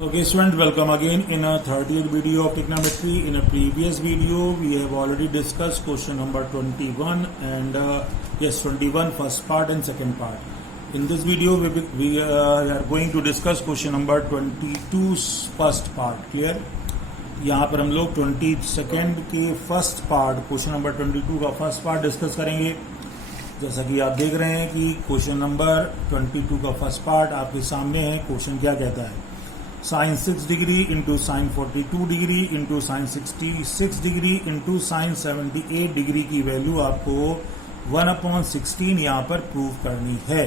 Okay, student, welcome again in a 30th video of trigonometry. In a previous video, we have already discussed question number 21 and 21 first part and second part. In this video, we are going to discuss question number 22 first part. Clear? यहाँ पर हम लोग 22nd के first part question number 22 का first part discuss करेंगे। जैसा कि आप देख रहे हैं कि क्वेश्चन नंबर 22 का फर्स्ट पार्ट आपके सामने है। क्वेश्चन क्या कहता है? Sine 6 degree into sine 42 degree into sine 66 degree into sine 78 degree की वैल्यू आपको 1/16 यहाँ पर प्रूव करनी है।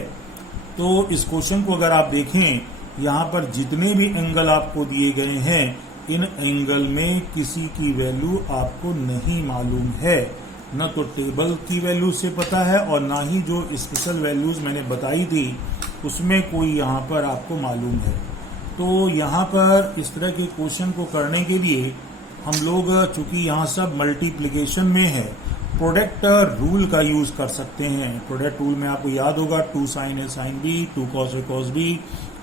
तो इस क्वेश्चन को अगर आप देखें, यहाँ पर जितने भी एंगल आपको दिए गए हैं, इन एंगल में किसी की वैल्यू आपको नहीं मालूम है। न तो टेबल की वैल्यू से पता है और ना ही जो स्पेशल वैल्यूज मैंने बताई थी उसमें कोई यहाँ पर आपको मालूम है। तो यहाँ पर इस तरह के क्वेश्चन को करने के लिए हम लोग, चूंकि यहाँ सब मल्टीप्लिकेशन में है, प्रोडक्ट रूल का यूज कर सकते हैं। प्रोडक्ट रूल में आपको याद होगा 2 sin a sin b, 2 cos a cos b,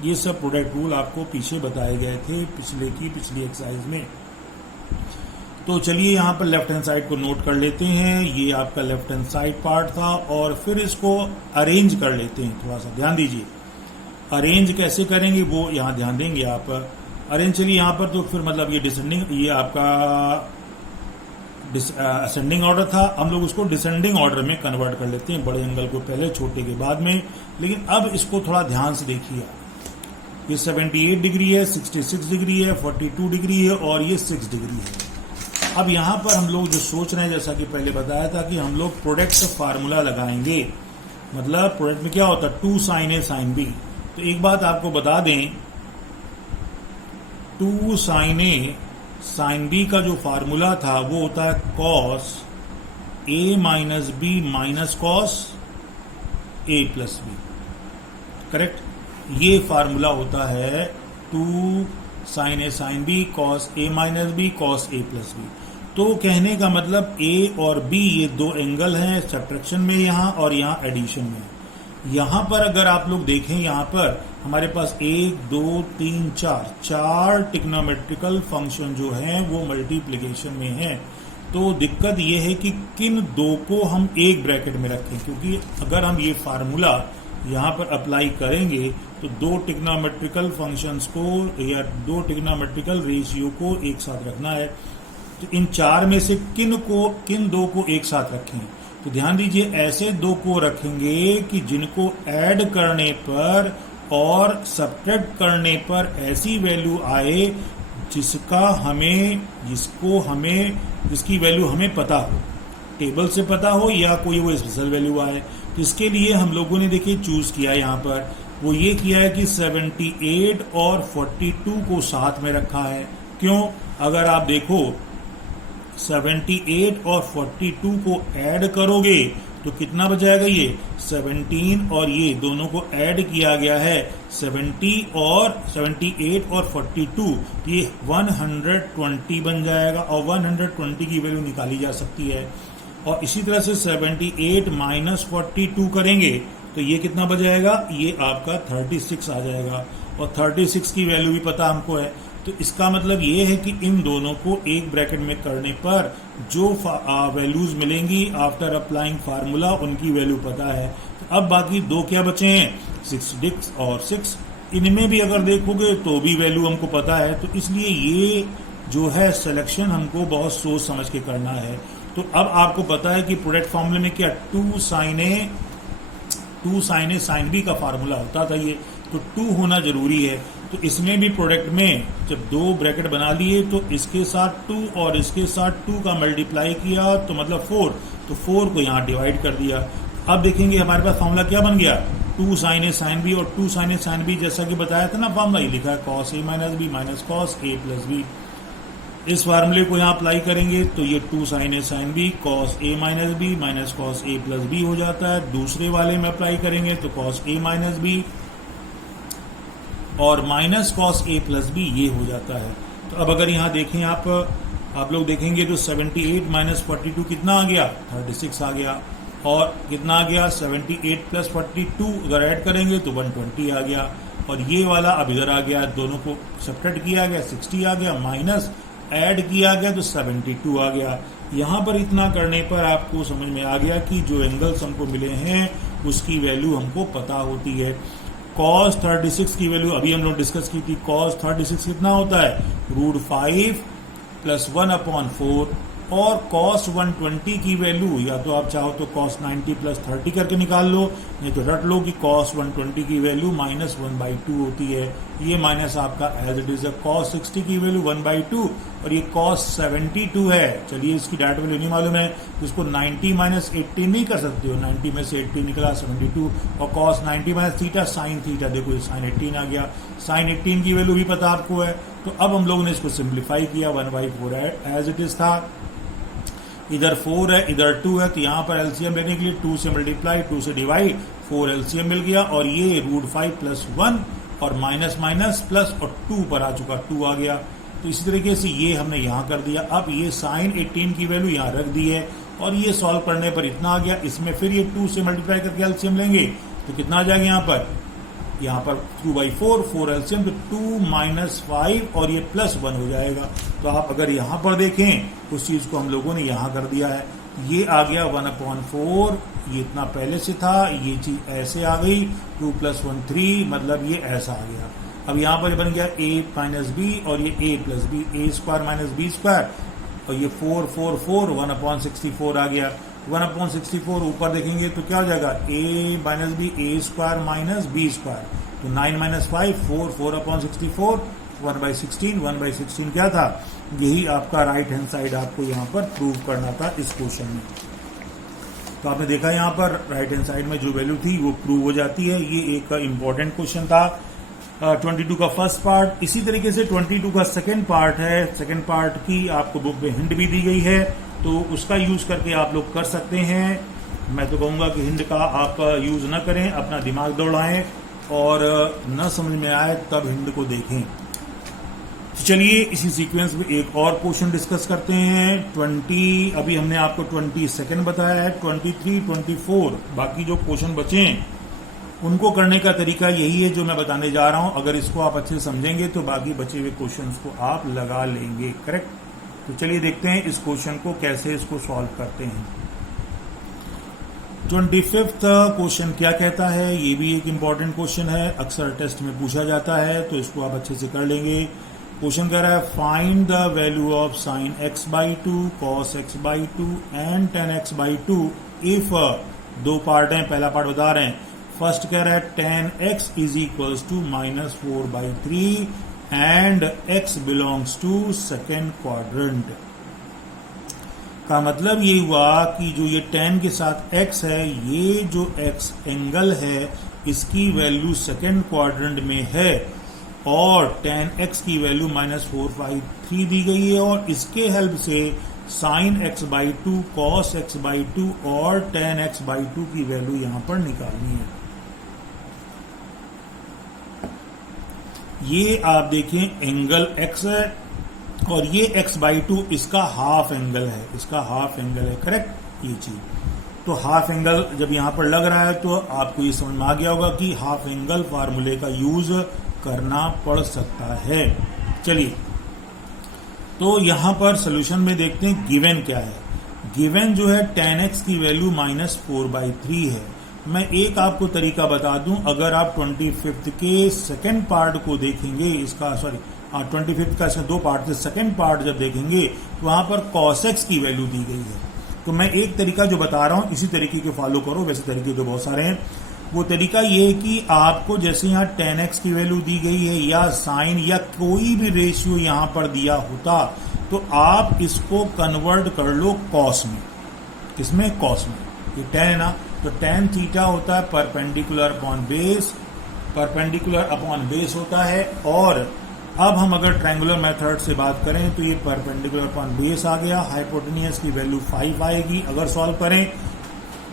ये सब प्रोडक्ट रूल आपको पीछे बताए गए थे पिछली एक्सरसाइज में। तो चलिए यहाँ पर लेफ्ट हैंड साइड को नोट कर लेते हैं। ये आपका लेफ्ट हैंड साइड पार्ट था और फिर इसको अरेंज कर लेते हैं। थोड़ा सा ध्यान दीजिए, अरेंज कैसे करेंगे वो यहाँ ध्यान देंगे आप। अरेंज चलिए यहाँ पर तो फिर मतलब ये डिसेंडिंग, ये आपका असेंडिंग ऑर्डर था, हम लोग उसको डिसेंडिंग ऑर्डर में कन्वर्ट कर लेते हैं। बड़े एंगल को पहले, छोटे के बाद में। लेकिन अब इसको थोड़ा ध्यान से देखिए। ये 78 डिग्री है, 66 डिग्री है, 42 डिग्री है और ये 6 डिग्री है। अब यहाँ पर हम लोग जो सोच रहे हैं, जैसा कि पहले बताया था कि हम लोग प्रोडक्ट फार्मूला लगाएंगे। मतलब प्रोडक्ट में क्या होता है? 2 sin a sin b। तो एक बात आपको बता दें, 2 sin a sin b का जो फार्मूला था वो होता है cos a minus b minus cos a plus b। Correct? ये फार्मूला होता है 2 sin a sin b cos a minus b cos a plus b। तो कहने का मतलब a और b ये दो एंगल हैं सब्ट्रैक्शन में यहाँ और यहाँ एडिशन में। यहाँ पर अगर आप लोग देखें, यहाँ पर हमारे पास 1 2 3 4 ट्रिग्नोमेट्रिकल फंक्शन जो हैं वो मल्टीप्लिकेशन में हैं। तो दिक्कत ये है कि किन दो को हम एक ब्रैकेट में रखें, क्योंकि अगर हम ये फार्मूला यहाँ पर अप्लाई करेंगे तो दो ट्रिग्नोमेट्रिकल फंक्शंस को या दो ट्रिग्नोमेट्रिकल रेशियो को एक साथ रखना है। तो इन चार में से किन दो को एक साथ रखें? तो ध्यान दीजिए, ऐसे दो को रखेंगे कि जिनको ऐड करने पर और सब्ट्रैक्ट करने पर ऐसी वैल्यू आए जिसकी वैल्यू हमें पता हो, टेबल से पता हो या कोई वो स्पेशल वैल्यू आए। तो इसके लिए हम लोगों ने देखिए चूज किया, यहाँ पर वो ये किया है कि 78 और 42 को साथ में रखा है। क्यों? अगर आप देखो 78 और 42 को ऐड करोगे तो कितना बचाएगा? ये 17 और ये दोनों को ऐड किया गया है 78 और 42, ये 120 बन जाएगा और 120 की वैल्यू निकाली जा सकती है। और इसी तरह से 78 माइनस 42 करेंगे तो ये कितना बचाएगा? ये आपका 36 आ जाएगा और 36 की वैल्यू भी पता हमको है। तो इसका मतलब ये है कि इन दोनों को एक ब्रैकेट में करने पर जो वैल्यूज मिलेंगी आफ्टर अप्लाइंग फार्मूला, उनकी वैल्यू पता है। तो अब बाकी दो क्या बचे हैं? 6 और 6। इनमें भी अगर देखोगे तो भी वैल्यू हमको पता है। तो इसलिए ये जो है सिलेक्शन हमको बहुत सोच समझ के करना है। तो अब आपको पता है कि प्रोडक्ट फार्मूले में क्या 2 sin a sin b का फार्मूला होता था ये, तो 2 होना जरूरी है। तो इसमें भी प्रोडक्ट में जब दो ब्रैकेट बना लिए तो इसके साथ 2 और इसके साथ 2 का मल्टीप्लाई किया तो मतलब 4, तो 4 को यहाँ डिवाइड कर दिया। अब देखेंगे हमारे पास फार्मूला क्या बन गया? 2 sin a sin b और 2 sin a sin b जैसा कि बताया था ना फार्मूला, ये लिखा है cos a minus b minus cos a plus b। इस फार्मूले को यहाँ अप्लाई करेंगे तो ये 2 sin a sin b cos a minus b minus cos a plus b हो जाता है। दूसरे वाले में अप्लाई करेंगे तो cos a माइनस b और minus cos a plus b ये हो जाता है। तो अब अगर यहाँ देखें आप लोग देखेंगे तो 78 माइनस 42 कितना आ गया? 36 आ गया। और कितना आ गया? 78 प्लस 42 अगर ऐड करेंगे तो 120 आ गया। और ये वाला अब इधर आ गया, दोनों को सब्ट्रैक्ट किया गया, 60 आ गया, माइनस ऐड किया गया तो 72 आ गया। यहां पर इतना करने पर आपको समझ में आ गया कि जो एंगल्स हमको मिले हैं उसकी वैल्यू हमको पता होती है। cos 36 की वैल्यू अभी हम लोग डिस्कस की थी। cos 36 कितना होता है, √5 + 1/4, और cos 120 की वैल्यू या तो आप चाहो तो cos 90 + 30 करके निकाल लो, नहीं तो रट लो कि cos 120 की वैल्यू -1/2 होती है। ये माइनस आपका एज इट इज है। cos 60 की वैल्यू 1/2 और ये cos 72 है। चलिए इसकी डायरेक्ट वैल्यू नहीं मालूम है तो इसको 90 - 18 नहीं कर सकते हो, 90 में से 18 निकला 72, और cos 90 - थीटा sin थीटा, देखो ये sin 18 आ गया। sin 18 की वैल्यू भी पता आपको है। तो अब हम लोगों ने इसको सिंप्लीफाई किया, 1/4 एज इट इज था, इधर 4 है इधर 2 है, तो यहां पर एलसीएम लेने के लिए 2 से मल्टीप्लाई 2 से डिवाइड, 4 एलसीएम मिल गया, और ये √5 + 1 और माइनस माइनस प्लस और 2 पर आ चुका, 2 आ गया। तो इसी तरीके से ये हमने यहां कर दिया। अब ये sin 18 की वैल्यू यहां रख दी है और ये सॉल्व करने पर इतना आ गया। इसमें फिर ये 2 से मल्टीप्लाई करके एलसीएम लेंगे तो कितना आ जाएगा, यहाँ पर 2/4, 4 एलसीएम, तो 2 - 5 और ये +1 हो जाएगा। तो आप अगर यहाँ पर देखें उस चीज को हम लोगों ने यहाँ कर दिया है, ये आ गया 1/4, ये इतना पहले से था, ये चीज ऐसे आ गई, 2 + 1 3, मतलब ये ऐसा आ गया। अब यहाँ पर बन गया a - b और ये a + b, a² - b², और ये 4 4 4 1/64 आ गया। 1/64 ऊपर देखेंगे तो क्या हो जाएगा, a - b a² - b², तो 9 - 5 4 4/64, 1/16, 1/16 क्या था, यही आपका राइट हैंड साइड आपको यहाँ पर प्रूव करना था इस क्वेश्चन में। तो आपने देखा यहाँ पर राइट हैंड साइड में जो वैल्यू थी वो प्रूव हो जाती है। ये एक इंपॉर्टेंट क्वेश्चन था 22 का फर्स्ट पार्ट। इसी तरीके से 22 का सेकेंड पार्ट है। सेकेंड पार्ट की आपको बुक में हिंट भी दी गई है, तो उसका यूज करके आप लोग कर सकते हैं। मैं तो कहूंगा कि हिंट का आप यूज न करें, अपना दिमाग दौड़ाएं, और न समझ में आए तब हिंट को देखें। तो चलिए इसी सीक्वेंस में एक और क्वेश्चन डिस्कस करते हैं। 20 अभी हमने आपको 22 बताया है, 23 24 बाकी जो क्वेश्चन बचे उनको करने का तरीका यही है जो मैं बताने जा रहा हूं। अगर इसको आप अच्छे से समझेंगे तो बाकी बचे हुए क्वेश्चंस को आप लगा लेंगे, करेक्ट। तो चलिए देखते हैं इस क्वेश्चन को कैसे इसको सॉल्व करते हैं। 25th क्वेश्चन क्या कहता है, ये भी एक इंपॉर्टेंट क्वेश्चन है, अक्सर टेस्ट में पूछा जाता है, तो इसको आप अच्छे से कर लेंगे। क्वेश्चन कह रहा है find the value of sin x/2, cos x/2 and tan x/2 if, दो पार्ट हैं, पहला पार्ट बता रहे हैं। फर्स्ट कह रहा है tan x = -4/3 and x belongs to second quadrant. का मतलब ये हुआ कि जो ये tan के साथ x है, ये जो x एंगल है इसकी वैल्यू सेकेंड क्वाड्रेंट में है, और tan x की वैल्यू -4/3 दी गई है, और इसके हेल्प से sin x/2, cos x/2 और tan x/2 की वैल्यू यहां पर निकालनी है। ये आप देखें एंगल x है और ये x/2 इसका हाफ एंगल है, इसका हाफ एंगल है, करेक्ट। ये चीज तो हाफ एंगल जब यहां पर लग रहा है तो आपको ये समझ में आ गया होगा कि हाफ एंगल फार्मूले का यूज करना पड़ सकता है। चलिए तो यहां पर सॉल्यूशन में देखते हैं गिवन क्या है। गिवन जो है tan x की वैल्यू -4/3 है। मैं एक आपको तरीका बता दूं, अगर आप 25th के सेकेंड पार्ट को देखेंगे, इसका 25th का इसका दो पार्ट थे, सेकेंड पार्ट जब देखेंगे तो वहां पर cos x की वैल्यू दी गई है। तो मैं एक तरीका जो बता रहा हूं इसी तरीके को फॉलो करो, वैसे तरीके तो बहुत सारे हैं। वो तरीका ये है कि आपको जैसे यहाँ tan x की वैल्यू दी गई है या साइन या कोई भी रेशियो यहाँ पर दिया होता तो आप इसको कन्वर्ट कर लो cos में। किसमें? cos में। ये tan है ना, तो tan थीटा होता है perpendicular upon base, perpendicular upon base होता है। और अब हम अगर ट्रायंगुलर मेथड से बात करें तो ये परपेंडिकुलर अपॉन बेस आ गया, हाइपोटेनियस की वैल्यू 5 आएगी अगर सॉल्व करें।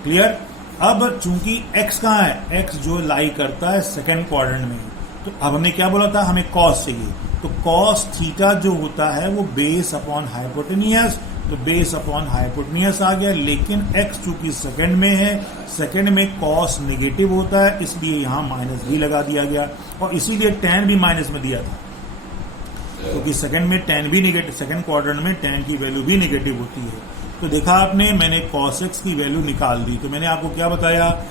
क्लियर? अब चूंकि x कहाँ है, x जो लाई करता है सेकेंड क्वाड्रेंट में, तो अब हमने क्या बोला था, हमें cos चाहिए, तो cos थीटा जो होता है वो बेस अपॉन हाइपोटेनियस, तो बेस अपॉन हाइपोटेनियस आ गया। लेकिन x चूंकि सेकेंड में है, सेकेंड में cos नेगेटिव होता है, इसलिए यहां -b लगा दिया गया। और इसीलिए tan भी माइनस में दिया था, क्योंकि सेकंड में tan भी नेगेटिव, सेकंड क्वाड्रेंट में tan की वैल्यू भी नेगेटिव होती है। तो देखा आपने, मैंने cos x की वैल्यू निकाल दी। तो मैंने आपको क्या बताया,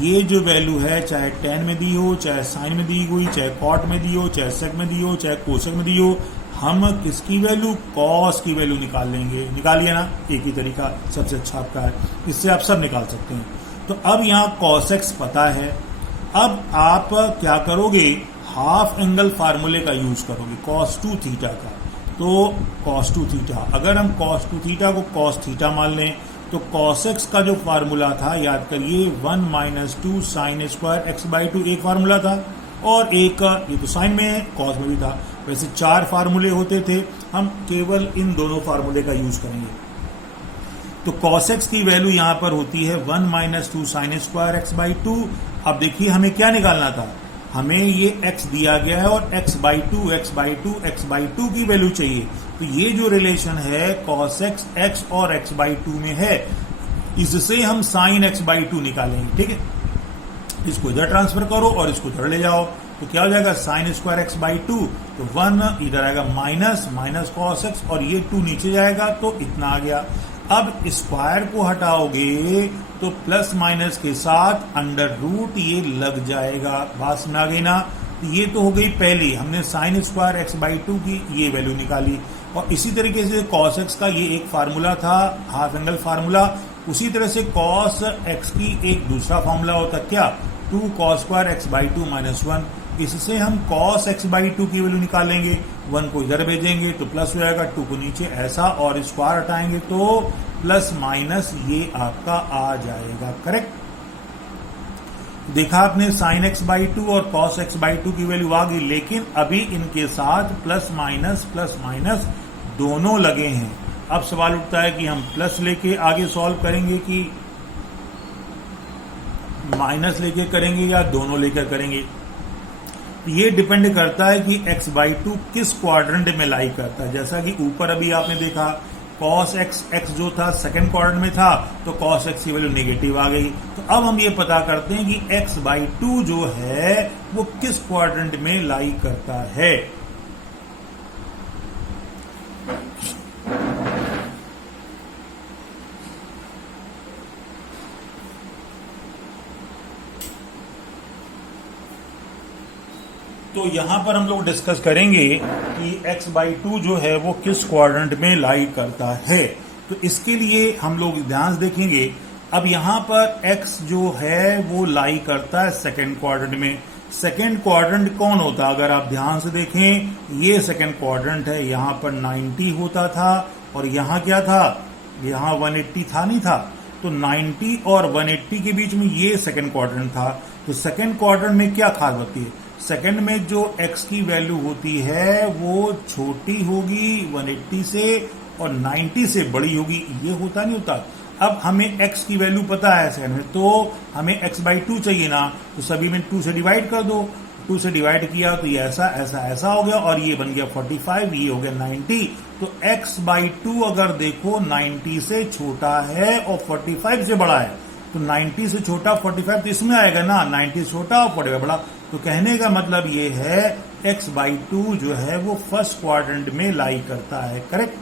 ये जो वैल्यू है चाहे tan में दी हो, चाहे sin में दी हुई, चाहे cot में दी हो, चाहे sec में दी हो, चाहे cosec में दी हो, हम किसकी वैल्यू, cos की वैल्यू निकाल लेंगे। निकालिए ना, एक ही तरीका सबसे अच्छा आपका है, इससे आप सब निकाल सकते हैं। तो अब यहाँ cos x पता है, अब आप क्या करोगे, हाफ एंगल फार्मूले का यूज करोगे cos 2 थीटा का। तो cos 2 थीटा, अगर हम cos 2 थीटा को cos थीटा मान लें तो cos x का जो फार्मूला था, याद करिए 1 - 2 sin स्क्वायर x/2 एक फार्मूला था, और एक ये तो साइन में cos में भी था। वैसे 4 फार्मूले होते थे, हम केवल इन दोनों फार्मूले का यूज करेंगे। तो cos x की वैल्यू यहां पर होती है 1 - 2 sin स्क्वायर x/2। अब देखिए हमें क्या निकालना था, हमें ये x दिया गया है और x/2 की वैल्यू चाहिए। तो ये जो रिलेशन है cos x और x/2 में है, इससे हम sin x/2 निकालेंगे। ठीक है, इसको इधर ट्रांसफर करो और इसको इधर ले जाओ, तो क्या हो जाएगा sin स्क्वायर x/2। तो 1 इधर आएगा माइनस cos x, और ये 2 नीचे जाएगा, तो इतना आ गया। अब स्क्वायर को हटाओगे तो प्लस माइनस के साथ अंडर रूट ये लग जाएगा। बात समझ आ गई ना। ये तो हो गई पहली, हमने sin स्क्वायर x/2 की ये वैल्यू निकाली। और इसी तरीके से cos x का ये एक फार्मूला था, हाफ एंगल फार्मूला। उसी तरह से cos x की एक दूसरा फार्मूला होता क्या, 2 cos स्क्वायर x/2 - 1। इससे हम cos x/2 की वैल्यू निकालेंगे, 1 को इधर भेजेंगे तो प्लस हो जाएगा, 2 को नीचे ऐसा, और स्क्वायर हटाएंगे तो प्लस माइनस ये आपका आ जाएगा। करेक्ट। देखा आपने, sin x/2 और cos x/2 की वैल्यू आ गई, लेकिन अभी इनके साथ प्लस माइनस दोनों लगे हैं। अब सवाल उठता है कि हम प्लस लेके आगे सॉल्व करेंगे कि माइनस लेके करेंगे या दोनों लेकर करेंगे। ये डिपेंड करता है कि x/2 किस क्वाड्रेंट में लाई करता है। जैसा कि ऊपर अभी आपने देखा cos x जो था सेकंड क्वाड्रेंट में था, तो cos x की वैल्यू नेगेटिव आ गई। तो अब हम ये पता करते हैं कि x/2 जो है वो किस क्वाड्रेंट में लाई करता है। तो यहां पर हम लोग डिस्कस करेंगे कि x/2 जो है वो किस क्वाड्रेंट में लाई करता है। तो इसके लिए हम लोग ध्यान से देखेंगे। अब यहां पर x जो है वो लाई करता है सेकंड क्वाड्रेंट में। सेकंड क्वाड्रेंट कौन होता, अगर आप ध्यान से देखें, ये सेकंड क्वाड्रेंट है। यहां पर 90 होता था और यहां क्या था, यहां 180 था, नहीं था। तो 90 और 180 के बीच में ये सेकंड क्वाड्रेंट था। तो सेकंड क्वाड्रेंट में क्या खास होती है, सेकंड में जो x की वैल्यू होती है वो छोटी होगी 180 से और 90 से बड़ी होगी। ये होता नहीं होता। अब हमें x की वैल्यू पता है सेकंड में, तो हमें x/2 चाहिए ना, तो सभी में 2 से डिवाइड कर दो। 2 से डिवाइड किया तो ये ऐसा हो गया, और ये बन गया 45, ये हो गया 90। तो x/2 अगर देखो 90 से छोटा है और 45 से बड़ा है, तो 90 से छोटा 45 तो इसमें आएगा ना, 90 से छोटा और 45 बड़ा। तो कहने का मतलब ये है x/2 जो है वो फर्स्ट क्वाड्रेंट में लाई करता है। करेक्ट,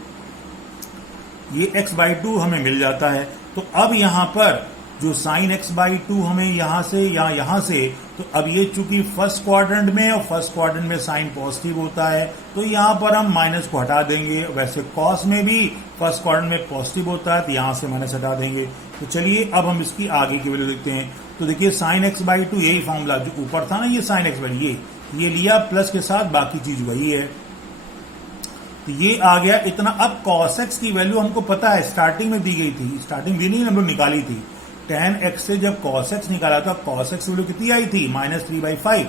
ये x/2 हमें मिल जाता है। तो अब यहां पर जो sin x/2 हमें यहां से या यहां से, तो अब ये चूंकि फर्स्ट क्वाड्रेंट में, और फर्स्ट क्वाड्रेंट में साइन पॉजिटिव होता है, तो यहां पर हम माइनस को हटा देंगे। वैसे cos में भी फर्स्ट क्वाड्रेंट में पॉजिटिव होता है, तो यहां से माइनस हटा देंगे। तो चलिए अब हम इसकी आगे की वैल्यू देखते हैं। तो देखिए sin x/2 यही फॉर्मूला जो ऊपर था ना, ये sin x/2 ये लिया प्लस के साथ, बाकी चीज वही है। तो ये आ गया इतना। अब cos x की वैल्यू हमको पता है, स्टार्टिंग में दी गई थी, स्टार्टिंग भी नहीं हम लोग निकाली थी। tan x से जब cos x निकाला था, cos x वैल्यू कितनी आई थी, -3/5।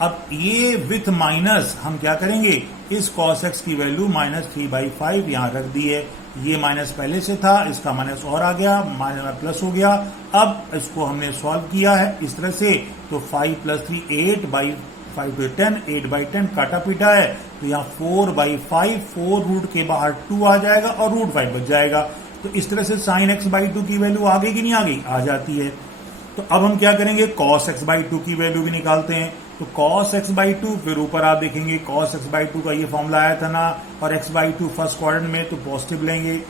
अब ये विथ माइनस हम क्या करेंगे, इस cos x की वैल्यू -3/5 यहां रख दी है। ये माइनस पहले से था, इसका माइनस और आ गया, माइनस प्लस हो गया। अब इसको हमने सॉल्व किया है इस तरह से, तो 5 + 3 8/5 to 10, 8/10 काटा पीटा है, तो यहाँ 4/5, 4 रूट के बाहर 2 आ जाएगा और √5 बच जाएगा। तो इस तरह से sin x/2 की वैल्यू आ गई कि नहीं आ गई, आ जाती है। तो अब हम क्या करेंगे, cos x/2 की वैल्यू भी निकालते हैं। तो cos x बाई 2, फिर ऊपर आप देखेंगे cos x बाई 2 का ये फॉर्मूला आया था ना, और x बाई 2 फर्स्ट क्वाड्रेंट में तो पॉजिटिव लेंगे।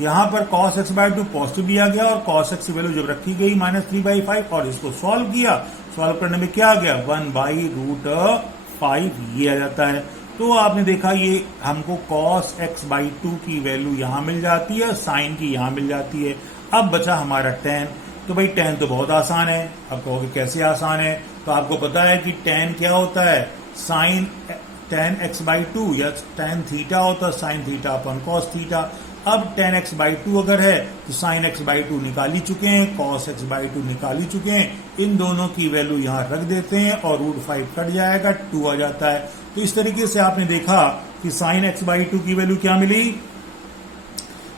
यहां पर cos x बाई 2 पॉजिटिव लिया गया और cos x की वैल्यू जब रखी गई -3/5 और इसको सॉल्व किया, सॉल्व करने में क्या आ गया 1/√5 ये आ जाता है। तो आपने देखा ये हमको cos x बाई 2 की वैल्यू यहां मिल जाती है, साइन की यहां मिल जाती है। अब बचा हमारा tan, तो भाई tan तो बहुत आसान है। अब कहोगे कैसे आसान है, तो आपको पता है कि tan क्या होता है, साइन tan x बाई 2 या tan थीटा होता है साइन थीटा अपन cos थीटा। अब tan x बाई 2 अगर है तो sin x बाई 2 निकाल ही चुके हैं, cos x बाई 2 निकाल ही चुके हैं, इन दोनों की वैल्यू यहां रख देते हैं और √5 कट जाएगा, 2 आ जाता है। तो इस तरीके से आपने देखा कि sin x बाई 2 की वैल्यू क्या मिली,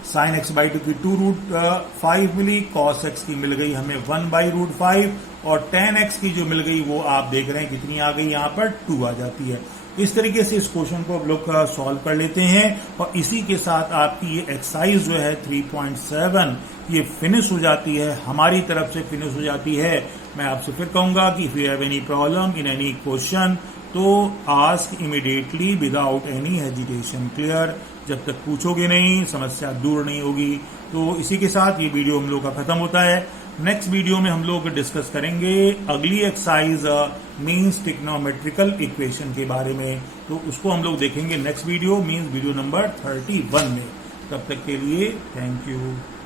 sin x बाई 2 की 2√5 मिली, cos x की मिल गई हमें 1/√5 और tan x की जो मिल गई वो आप देख रहे हैं कितनी आ गई, यहां पर 2 आ जाती है। इस तरीके से इस क्वेश्चन को हम लोग सॉल्व कर लेते हैं और इसी के साथ आपकी ये एक्सरसाइज जो है 3.7 ये फिनिश हो जाती है, हमारी तरफ से फिनिश हो जाती है। मैं आपसे फिर कहूंगा कि if you have any problem in any question तो ask immediately without any hesitation, clear. जब तक पूछोगे नहीं समस्या दूर नहीं होगी। तो इसी के साथ ये वीडियो हम लोग का खत्म होता है। नेक्स्ट वीडियो में हम लोग डिस्कस करेंगे अगली एक्सरसाइज मीन्स ट्रिग्नोमेट्रिकल इक्वेशन के बारे में, तो उसको हम लोग देखेंगे next video means video number 31 में। तब तक के लिए थैंक यू।